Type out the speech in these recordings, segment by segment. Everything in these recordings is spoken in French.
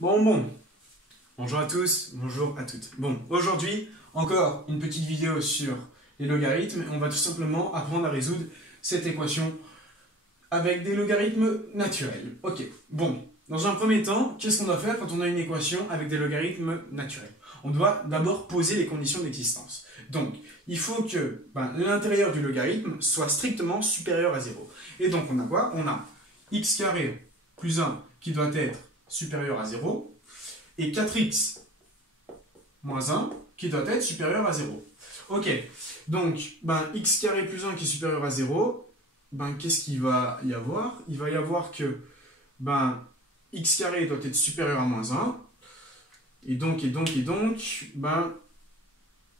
Bonjour à tous, bonjour à toutes. Bon, aujourd'hui, encore une petite vidéo sur les logarithmes. On va tout simplement apprendre à résoudre cette équation avec des logarithmes naturels. Ok, bon, dans un premier temps, qu'est-ce qu'on doit faire quand on a une équation avec des logarithmes naturels? On doit d'abord poser les conditions d'existence. Donc, il faut que l'intérieur du logarithme soit strictement supérieur à 0. Et donc, on a quoi? On a x carré plus 1 qui doit être supérieur à 0 et 4x moins 1 qui doit être supérieur à 0. Ok, donc x carré plus 1 qui est supérieur à 0, qu'est-ce qu'il va y avoir? Il va y avoir que x carré doit être supérieur à moins 1, et donc,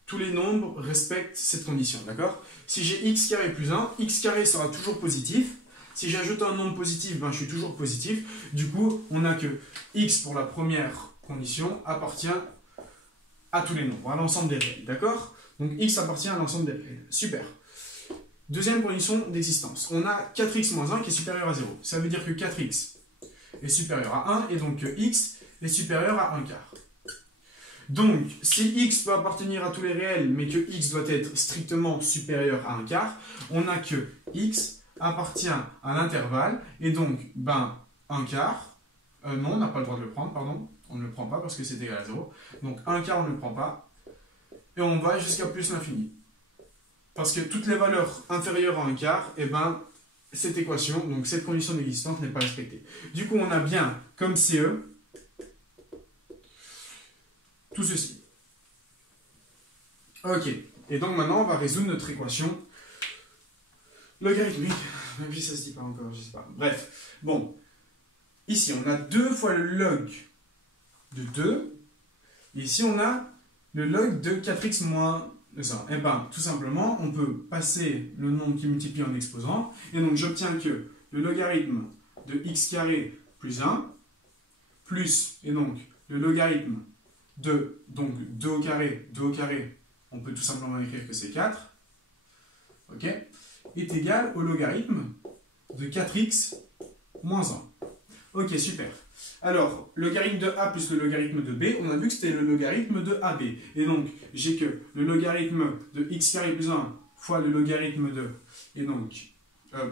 tous les nombres respectent cette condition, d'accord? Si j'ai x carré plus 1, x carré sera toujours positif. Si j'ajoute un nombre positif, je suis toujours positif. Du coup, on a que x pour la première condition appartient à tous les nombres, à l'ensemble des réels, d'accord? Donc x appartient à l'ensemble des réels. Super. Deuxième condition d'existence. On a 4x moins 1 qui est supérieur à 0. Ça veut dire que 4x est supérieur à 1 et donc que x est supérieur à 1 quart. Donc, si x peut appartenir à tous les réels, mais que x doit être strictement supérieur à 1 quart, on a que x appartient à l'intervalle, et donc, 1 quart, non, on n'a pas le droit de le prendre, pardon, on ne le prend pas parce que c'est égal à 0, donc 1 quart, on ne le prend pas, et on va jusqu'à plus l'infini. Parce que toutes les valeurs inférieures à 1 quart, cette équation, donc cette condition d'existence n'est pas respectée. Du coup, on a bien, comme CE, tout ceci. Ok, et donc maintenant, on va résoudre notre équation logarithmique, même si ça se dit pas encore, je sais pas. Bref, bon, ici on a 2 fois le log de 2, et ici on a le log de 4x moins 1. Et tout simplement, on peut passer le nombre qui multiplie en exposant, et donc j'obtiens que le logarithme de x carré plus 1, plus, et donc le logarithme de, donc 2 au carré, on peut tout simplement écrire que c'est 4, ok, est égal au logarithme de 4x moins 1. Ok, super. Alors, logarithme de a plus le logarithme de b, on a vu que c'était le logarithme de ab. Et donc, j'ai que le logarithme de x carré plus 1 fois le logarithme de, et donc,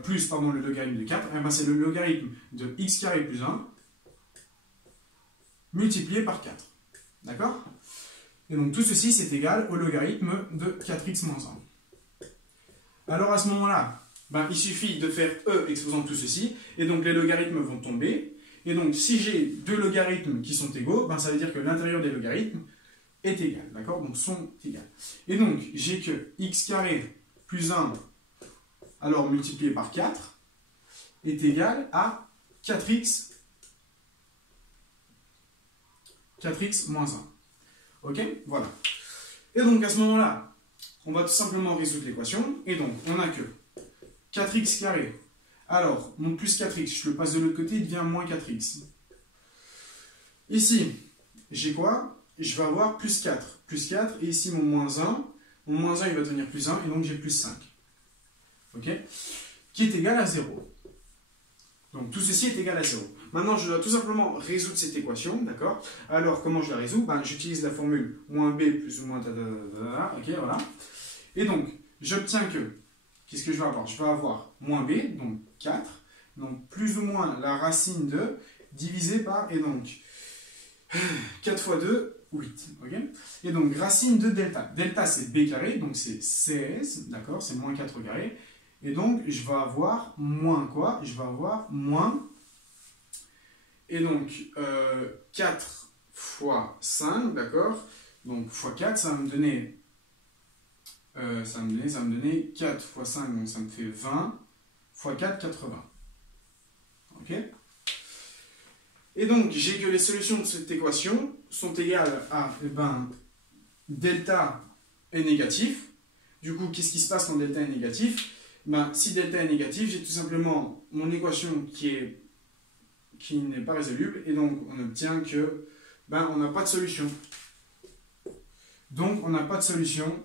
plus, pardon, le logarithme de 4, c'est le logarithme de x carré plus 1 multiplié par 4. D'accord? Et donc, tout ceci, c'est égal au logarithme de 4x moins 1. Alors, à ce moment-là, il suffit de faire e exposant tout ceci, et donc les logarithmes vont tomber. Et donc, si j'ai deux logarithmes qui sont égaux, ça veut dire que l'intérieur des logarithmes est égal, d'accord? Donc, sont égales. Et donc, j'ai que x carré plus 1, alors multiplié par 4, est égal à 4x moins 1. Ok? Voilà. Et donc, à ce moment-là, on va tout simplement résoudre l'équation. Et donc, on a que 4x carré. Alors, mon plus 4x, je le passe de l'autre côté, il devient moins 4x. Ici, j'ai quoi? Je vais avoir plus 4. Plus 4, et ici mon moins 1. Mon moins 1, il va devenir plus 1, et donc j'ai plus 5. Ok? Qui est égal à 0. Donc, tout ceci est égal à 0. Maintenant, je dois tout simplement résoudre cette équation, d'accord? Alors, comment je la résous? J'utilise la formule moins b plus ou moins ok, voilà. Et donc, j'obtiens que, qu'est-ce que je vais avoir? Je vais avoir moins b, donc 4, donc plus ou moins la racine de, divisé par, et donc, 4 fois 2, 8, ok? Et donc, racine de delta. Delta, c'est b carré, donc c'est 16, d'accord? C'est moins 4 au carré. Et donc, je vais avoir moins quoi? Je vais avoir moins, et donc, 4 fois 5, d'accord? Donc, fois 4, ça va me donner 4 fois 5, donc ça me fait 20, fois 4, 80. Ok? Et donc, j'ai que les solutions de cette équation sont égales à, delta est négatif. Du coup, qu'est-ce qui se passe quand delta est négatif? Si delta est négatif, j'ai tout simplement mon équation qui n'est pas résoluble, et donc on obtient que on n'a pas de solution. Donc, on n'a pas de solution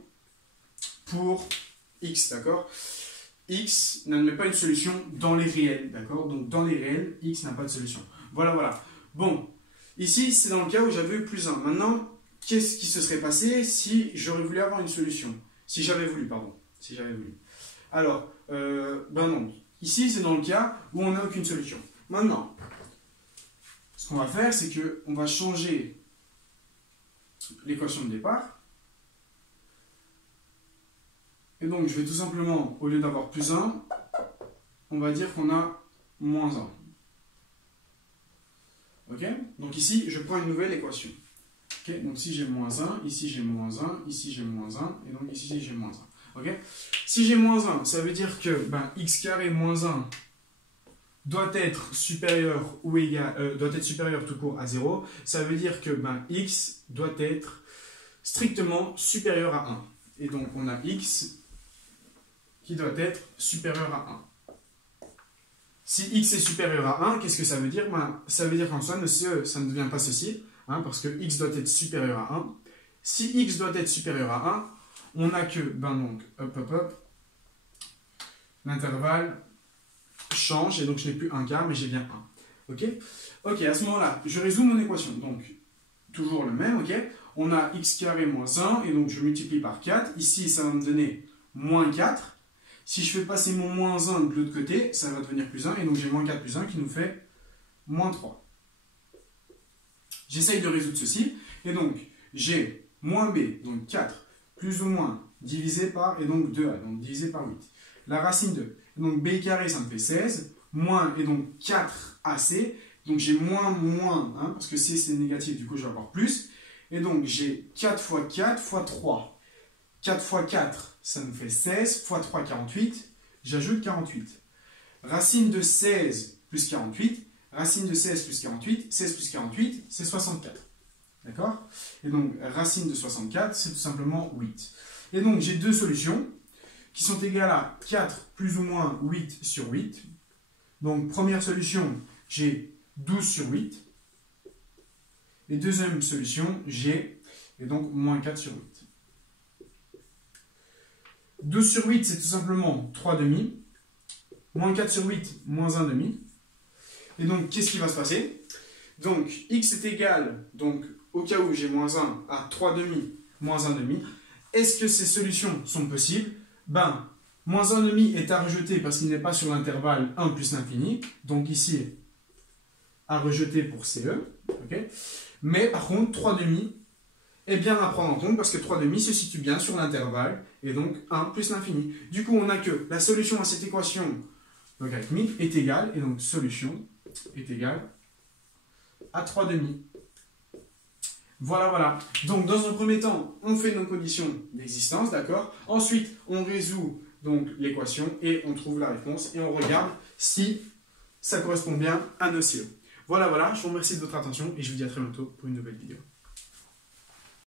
pour x, d'accord? X n'admet pas une solution dans les réels, d'accord? Donc, dans les réels, x n'a pas de solution. Voilà, voilà. Bon, Ici, c'est dans le cas où j'avais eu plus 1. Maintenant, qu'est-ce qui se serait passé si j'aurais voulu avoir une solution? Si j'avais voulu, pardon. Si j'avais voulu. Alors, ben non. Ici, c'est dans le cas où on n'a aucune solution. Maintenant, ce qu'on va faire, c'est qu'on va changer l'équation de départ. Et donc, je vais tout simplement, au lieu d'avoir plus 1, on va dire qu'on a moins 1. Ok? Donc ici, je prends une nouvelle équation. Ok? Donc si j'ai moins 1, ici j'ai moins 1, ici j'ai moins 1, et donc ici j'ai moins 1. Ok? Si j'ai moins 1, ça veut dire que x carré moins 1 doit être supérieur ou égal, doit être supérieur tout court à 0. Ça veut dire que x doit être strictement supérieur à 1. Et donc on a x qui doit être supérieur à 1. Si x est supérieur à 1, qu'est-ce que ça veut dire? Ça veut dire qu'en soi, ça ne devient pas ceci, hein, parce que x doit être supérieur à 1. Si x doit être supérieur à 1, on n'a que, donc, l'intervalle change, et donc je n'ai plus 1 quart, mais j'ai bien 1. Ok? Ok, à ce moment-là, je résous mon équation. Donc, toujours le même, ok? On a x carré moins 1, et donc je multiplie par 4. Ici, ça va me donner moins 4. Si je fais passer mon moins 1 de l'autre côté, ça va devenir plus 1, et donc j'ai moins 4 plus 1 qui nous fait moins 3. J'essaye de résoudre ceci, et donc j'ai moins b, donc 4, plus ou moins, divisé par, et donc 2a, donc divisé par 8. La racine de, et donc b carré, ça me fait 16, moins, et donc 4ac, donc j'ai moins, hein, parce que c c'est négatif, du coup je vais avoir plus, et donc j'ai 4 fois 4 fois 3. 4 fois 4, ça nous fait 16, fois 3, 48, j'ajoute 48. Racine de 16 plus 48, racine de 16 plus 48, 16 plus 48, c'est 64. D'accord? Et donc, racine de 64, c'est tout simplement 8. Et donc, j'ai deux solutions qui sont égales à 4 plus ou moins 8 sur 8. Donc, première solution, j'ai 12 sur 8. Et deuxième solution, j'ai, et donc, moins 4 sur 8. 12 sur 8, c'est tout simplement 3 demi. Moins 4 sur 8, moins 1 demi. Et donc, qu'est-ce qui va se passer? Donc, x est égal, donc, au cas où j'ai moins 1, à 3 demi, moins 1 demi. Est-ce que ces solutions sont possibles? Moins 1 demi est à rejeter parce qu'il n'est pas sur l'intervalle 1 plus l'infini. Donc, ici, à rejeter pour CE. Okay. Mais, par contre, 3 demi est bien à prendre en compte parce que 3 demi se situe bien sur l'intervalle et donc 1 plus l'infini. Du coup, on a que la solution à cette équation logarithmique est égale, et donc solution est égale à 3 demi. Voilà, voilà. Donc, dans un premier temps, on fait nos conditions d'existence, d'accord? Ensuite, on résout donc l'équation et on trouve la réponse et on regarde si ça correspond bien à nos CO. Voilà, voilà. Je vous remercie de votre attention et je vous dis à très bientôt pour une nouvelle vidéo.